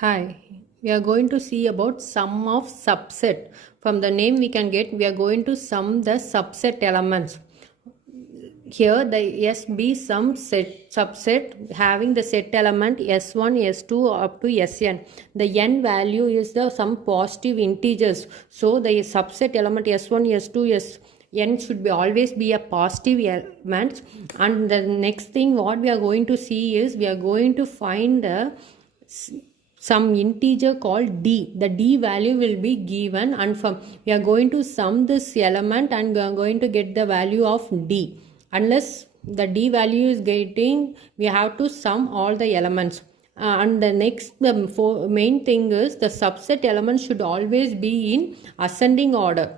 Hi, we are going to see about sum of subset. From the name we can get, we are going to sum the subset elements. Here the SB sum set subset having the set element S1, S2 up to Sn. The n value is the some positive integers. So the subset element S1, S2, N should be always be a positive element. And the next thing what we are going to see is we are going to find the some integer called d. The d value will be given, and from we are going to sum this element and we are going to get the value of d. Unless the d value is getting, we have to sum all the elements. And the next main thing is the subset element should always be in ascending order.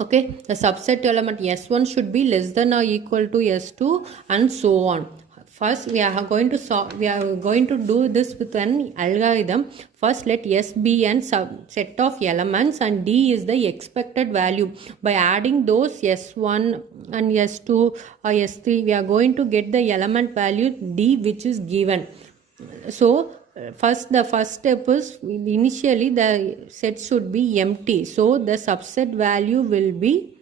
Okay, the subset element S1 should be less than or equal to S2 and so on. First we are going to do this with an algorithm. First let S be an set of elements and D is the expected value. By adding those S1 and S2 or S3, we are going to get the element value D which is given. So the first step is initially the set should be empty. So the subset value will be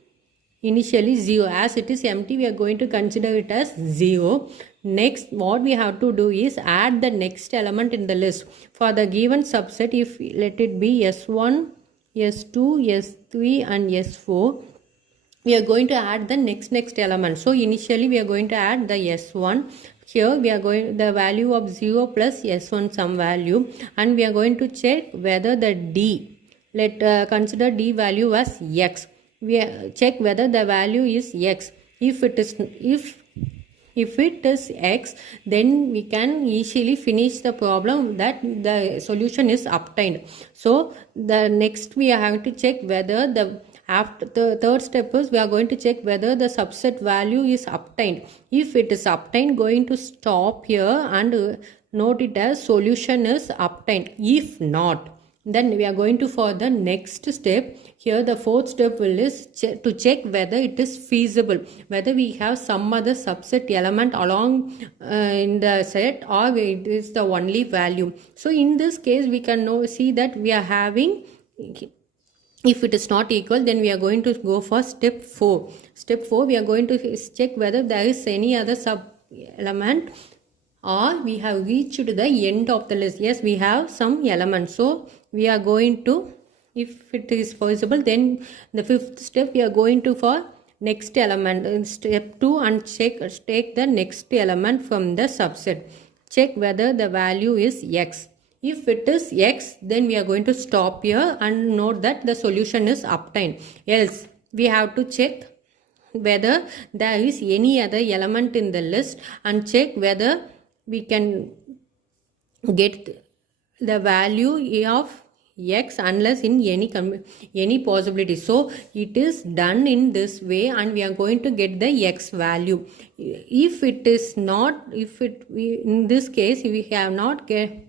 initially 0. As it is empty, we are going to consider it as 0. Next, what we have to do is add the next element in the list. For the given subset, if let it be S1, S2, S3 and S4, we are going to add the next element. So initially we are going to add the S1. Here we are going the value of 0 plus S1 some value, and we are going to check whether the D, consider D value as X. We check whether the value is X. If it is X, then we can easily finish the problem that the solution is obtained. So the next we have to check whether after the third step is we are going to check whether the subset value is obtained. If it is obtained, going to stop here and note it as solution is obtained. If not, then we are going to for the next step. Here the fourth step is to check whether it is feasible, whether we have some other subset element along in the set or it is the only value. So in this case we can see that we are having, if it is not equal, then we are going to go for step 4. Step 4 we are going to check whether there is any other sub element or we have reached the end of the list. Yes, we have some elements. So we are going to, if it is possible, then the fifth step we are going to for next element in step 2 and take the next element from the subset. Check whether the value is X. If it is X, then we are going to stop here and note that the solution is obtained. Else, we have to check whether there is any other element in the list and check whether we can get the value of X unless in any possibility. So it is done in this way and we are going to get the X value. If it is not, in this case we have not get,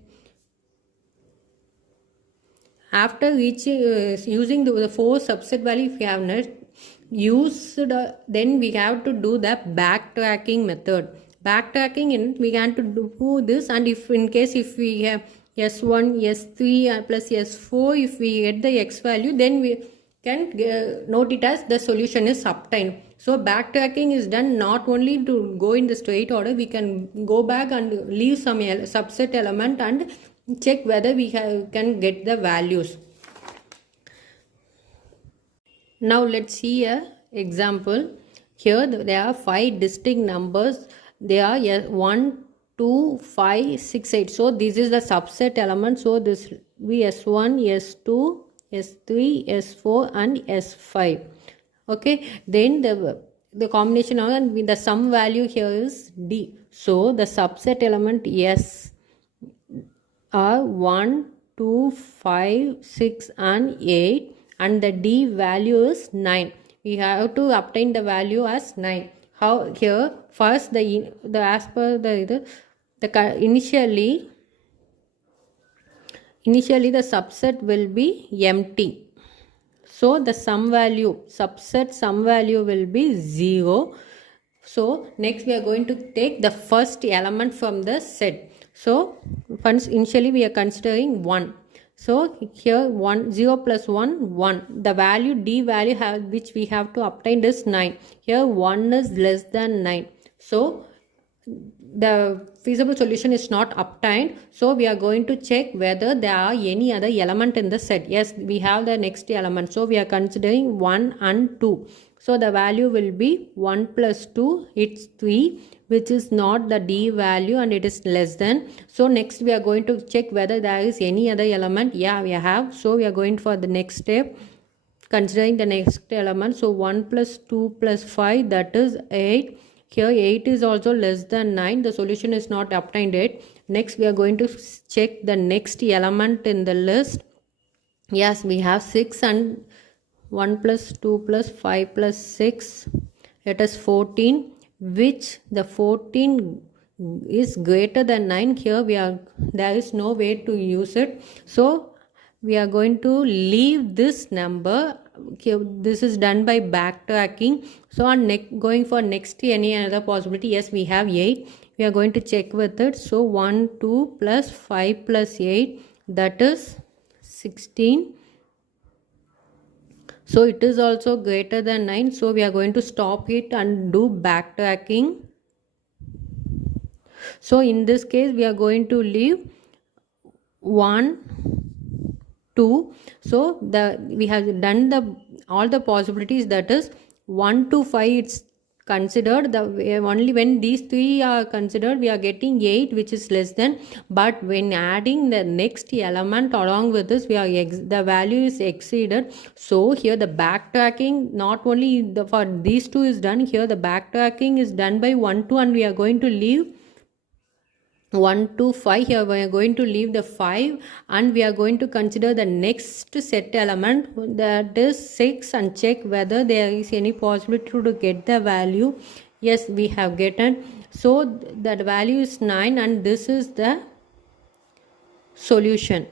after using the 4 subset value, if we have not used, then we have to do the backtracking method. Backtracking, we have to do this, and if in case if we have S1, S3 plus S4, if we get the X value, then we can note it as the solution is obtained. So backtracking is done not only to go in the straight order, we can go back and leave some subset element and check whether we can get the values. Now let's see a example. Here there are 5 distinct numbers. They are 1, 2, 5, 6, 8. So this is the subset element. So this will be S1, S2, S3, S4 and S5. Okay. Then the combination of the sum value here is D. So the subset element S are 1, 2, 5, 6 and 8 and the D value is 9. We have to obtain the value as 9. How here first the as per the initially the subset will be empty. So the subset sum value will be 0. So next we are going to take the first element from the set. So once initially we are considering 1. So here 0 plus 1 1. The value d value which we have to obtain is 9. Here 1 is less than 9. So the feasible solution is not obtained. So we are going to check whether there are any other element in the set. Yes, we have the next element. So we are considering 1 and 2. So the value will be 1 plus 2, it's 3, which is not the d value and it is less than. So next we are going to check whether there is any other element. Yeah, we have. So we are going for the next step, considering the next element. So 1 plus 2 plus 5, that is 8. Here 8 is also less than 9. The solution is not obtained yet. Next we are going to check the next element in the list. Yes, we have 6 and 1 plus 2 plus 5 plus 6. It is 14, which the 14 is greater than 9. Here there is no way to use it. So we are going to leave this number. Okay, this is done by backtracking. So on going for next any other possibility, yes, we have 8. We are going to check with it. So 1 2 plus 5 plus 8, that is 16. So it is also greater than 9. So we are going to stop it and do backtracking. So in this case we are going to leave 1 2. So we have done all the possibilities, that is 1 to 5 it's considered. Only when these three are considered we are getting 8, which is less than. But when adding the next element along with this, the value is exceeded. So here the backtracking, not only for these two is done, here the backtracking is done by 1 2, and we are going to leave 1 to 5. Here we are going to leave the 5 and we are going to consider the next set element, that is 6, and check whether there is any possibility to get the value. Yes, we have gotten. So that value is 9 and this is the solution.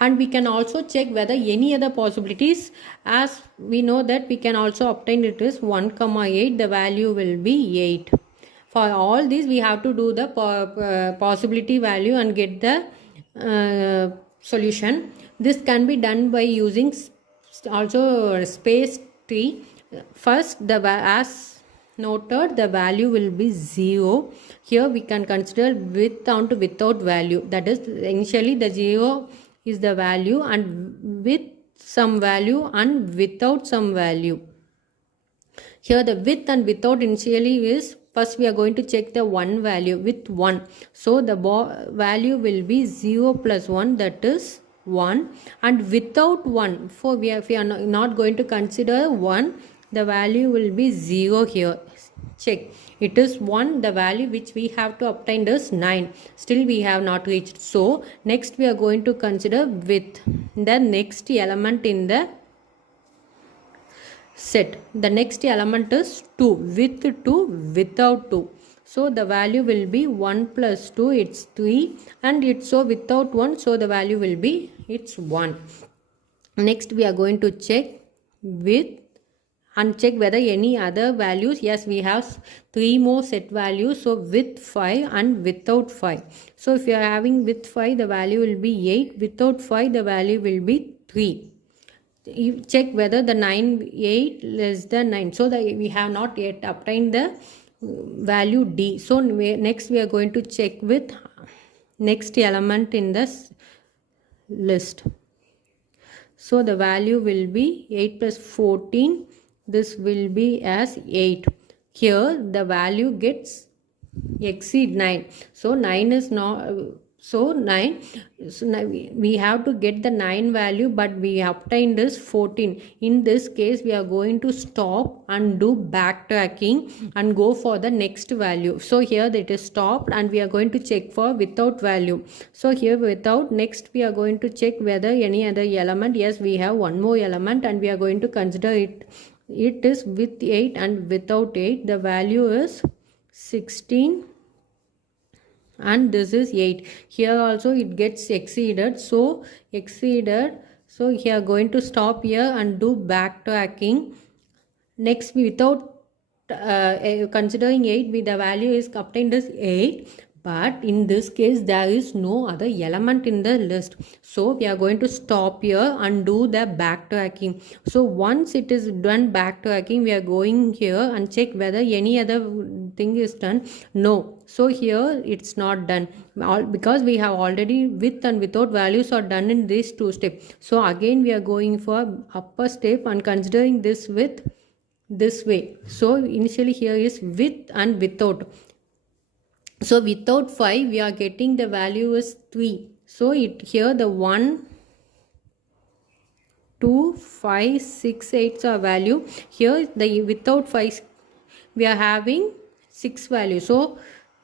And we can also check whether any other possibilities, as we know that we can also obtain it is 1 comma 8, the value will be 8. For all these we have to do the possibility value and get the solution. This can be done by using also space tree. First, as noted, the value will be 0. Here we can consider with and without value. That is, initially the 0 is the value and with some value and without some value. Here the with and without initially is, first we are going to check the 1 value with 1. So the value will be 0 plus 1, that is 1. And without 1, for if we are not going to consider 1, the value will be 0 here. Check. It is 1. The value which we have to obtain is 9. Still we have not reached. So next we are going to consider with the next element in the set. The next element is 2, with 2, without 2. So the value will be 1 plus 2, it's 3, and it's so without 1, so the value will be, it's 1. Next we are going to check with and check whether any other values. Yes, we have 3 more set values. So with 5 and without 5. So if you are having with 5, the value will be 8. Without 5, the value will be 3. You check whether the 8 less than 9. So we have not yet obtained the value d. So next we are going to check with next element in this list. So the value will be 8 plus 14. This will be as 8. Here the value gets exceed 9. So 9 is not... So 9, so we have to get the 9 value, but we obtained is 14. In this case, we are going to stop and do backtracking and go for the next value. So here it is stopped and we are going to check for without value. So here without, next we are going to check whether any other element. Yes, we have one more element and we are going to consider it. It is with 8 and without 8. The value is 16. And this is 8. Here also it gets exceeded. So exceeded. So here going to stop here and do backtracking. Next, without considering 8, the value is obtained as 8. but in this case there is no other element in the list, so we are going to stop here and do the backtracking. So once it is done backtracking, we are going here and check whether any other thing is done. No, so here it's not done, because we have already with and without values are done in these two steps. So again we are going for upper step and considering this with this way. So initially here is with and without. So without 5 we are getting the value is 3. So it here the 1 2 5 6 8 are value. Here the without 5 we are having 6 value. So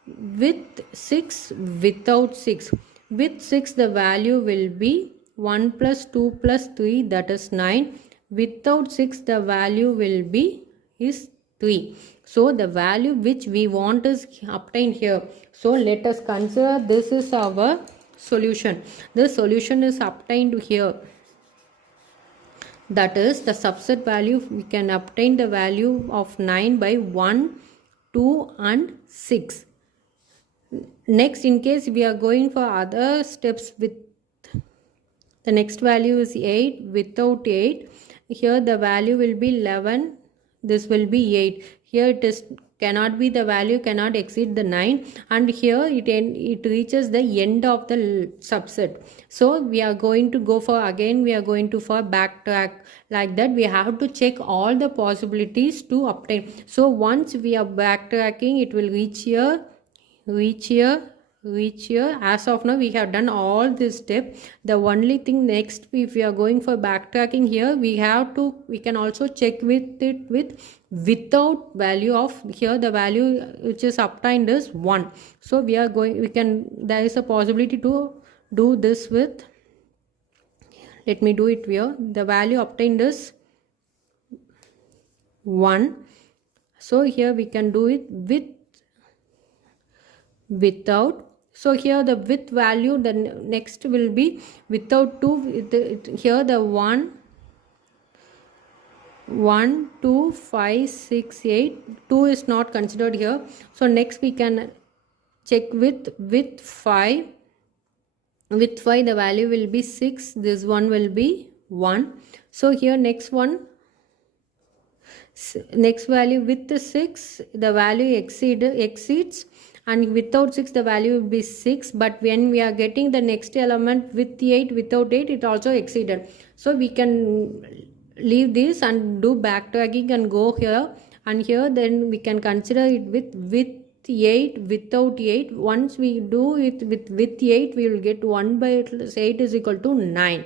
with 6, without 6. With 6 the value will be 1 plus 2 plus 3, that is 9. Without 6 the value will be is 3. So the value which we want is obtained here. So let us consider this is our solution. The solution is obtained here. That is the subset value, we can obtain the value of 9 by 1, 2 and 6. Next, in case we are going for other steps with the next value is 8, without 8, here the value will be 11, this will be 8. Here it is cannot be, the value cannot exceed the 9, and here it reaches the end of the subset. So we are going to go for, again we are going to for backtrack. Like that we have to check all the possibilities to obtain. So once we are backtracking, it will reach here, reach here, reach here. As of now we have done all this step. The only thing next, if we are going for backtracking, here we have to, we can also check with it with without value of, here the value which is obtained is 1. So we are going, we can, there is a possibility to do this with, let me do it here. The value obtained is 1. So here we can do it with without. So here the with value, the next will be without 2. Here the 1 2 5 6 8, 2 is not considered here. So next we can check with 5. With 5 the value will be 6, this one will be 1. So here next one, next value with the 6 the value exceeds, and without 6 the value will be 6. But when we are getting the next element with 8, without 8 it also exceeded. So we can leave this and do backtracking and go here, and here then we can consider it with 8, without 8. Once we do it with 8, we will get 1 by 8 is equal to 9.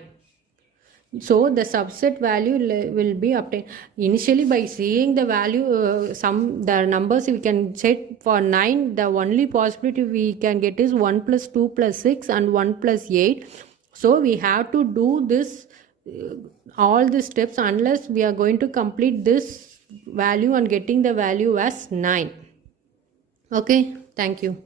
So the subset value will be obtained. Initially by seeing the value, the numbers we can set for 9, the only possibility we can get is 1 plus 2 plus 6 and 1 plus 8. So we have to do this all the steps unless we are going to complete this value and getting the value as 9. Okay, thank you.